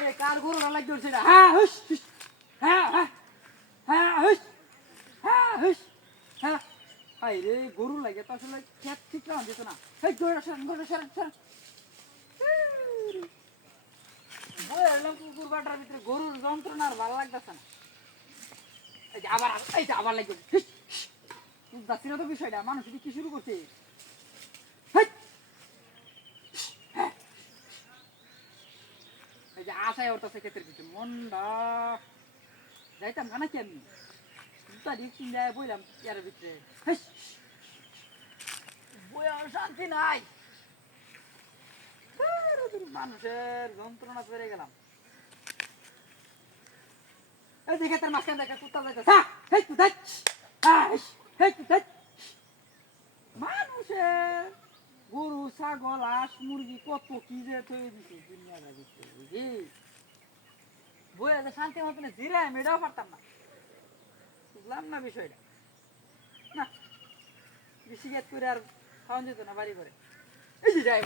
রে কার গরু না লাগি ধরছে না হ্যাঁ হুস হুস, হ্যাঁ হ্যাঁ হ্যাঁ হুস হ্যাঁ হুস হ্যাঁ হাই রে গরু লাগে তো আসলে খেত ঠিক রাখা যেত না এই গরুটা সরেন বললাম কুকুর বাটার ভিতরে গরুর যন্ত্রণা আর ভালো লাগতেছে না এই যে আবার লাগবে বুঝতেছি না তো বিষয়টা মানুষ কি শুরু করছে এই যে আশায় ওর কাছে ক্ষেতের কিছু মনটা যাইতাম না নাকি আমি জুতা দিয়ে কিন যায় বইলাম ইয়ার ভিতরে বইয়া শান্তি নাই মানুষের যন্ত্রণা পেরে গেলাম এই যে ক্ষেতের মাঝখান দেখা কুত্তা যাইতেছে মানুষের গরু ছাগল হাঁস মুরগি কত কি যে তৈরি দিচ্ছে দুনিয়াটা দিচ্ছে বুঝি বইয়া যে শান্তি মতনে জিরে আমি এটাও পারতাম না বুঝলাম না বিষয়টা না বেশি গেট করে আর খাওয়ান যেত না বাড়ি করে এই যে যাই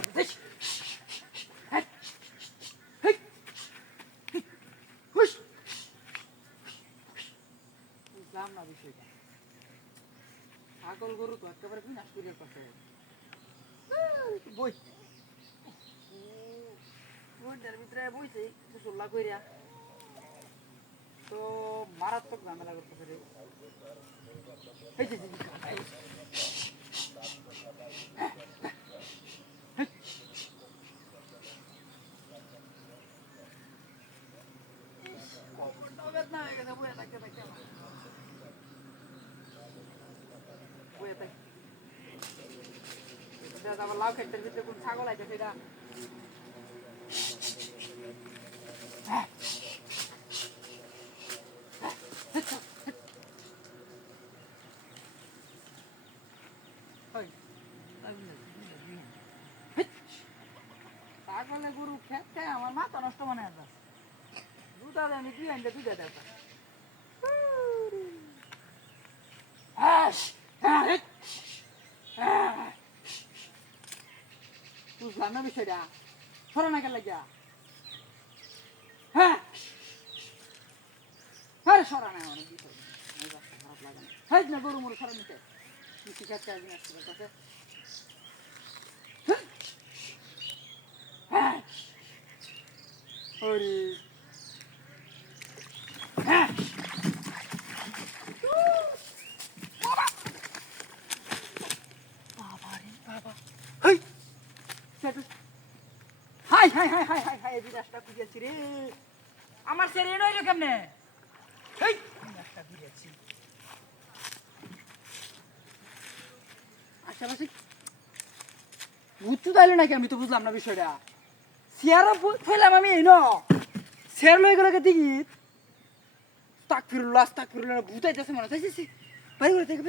বুঝলাম না বিষয়টা ছাগল গরু তো একেবারে বিনাশ করে পাশে বই বইটার ভিতরে বইছে সুল্লা কইরা তো মারাত্মক ঝামেলা করতেছে রে এই যে বেদনা হয়ে গেছে বইয়া থাকতে থাকতে বইয়া থাকতে আবার লাউ ক্ষেতের ভিতরে কোন ছাগল আছে সেটা ছাগলে গরু খেতে আমার মাথা নষ্ট মনে হয় দুটা দেয়নি দুই আনতে দুইটা দেয় বুঝলাম না বিষয়টা সরা না গেল লাগিয়া হ্যাঁ হ্যাঁ সরা নাই অনেক বিষয় খারাপ লাগে না হ্যাঁ না গরু মরু সরা নিতে মিষ্টি খাচ্ছে একদিন আসতে কাছে হ্যাঁ ওরে হ্যাঁ বাবা রে বাবা hey hi hi hi hi hi hi বিরাজটা খুঁজেছি রে আমার ছেড়ে নইলো কেমনে হেই বিরাজটা খুঁজেছি আশেপাশে বুঝতে চাইলো নাকি আমি তো বুঝলাম না বিষয়টা চেয়ারও ফেলাম আমি এই ন চেয়ার লয়ে গেলে দেখি তাক ফিরুল্লাহ ভূতাইতেছে মনে হয় বাড়ি করে থেকে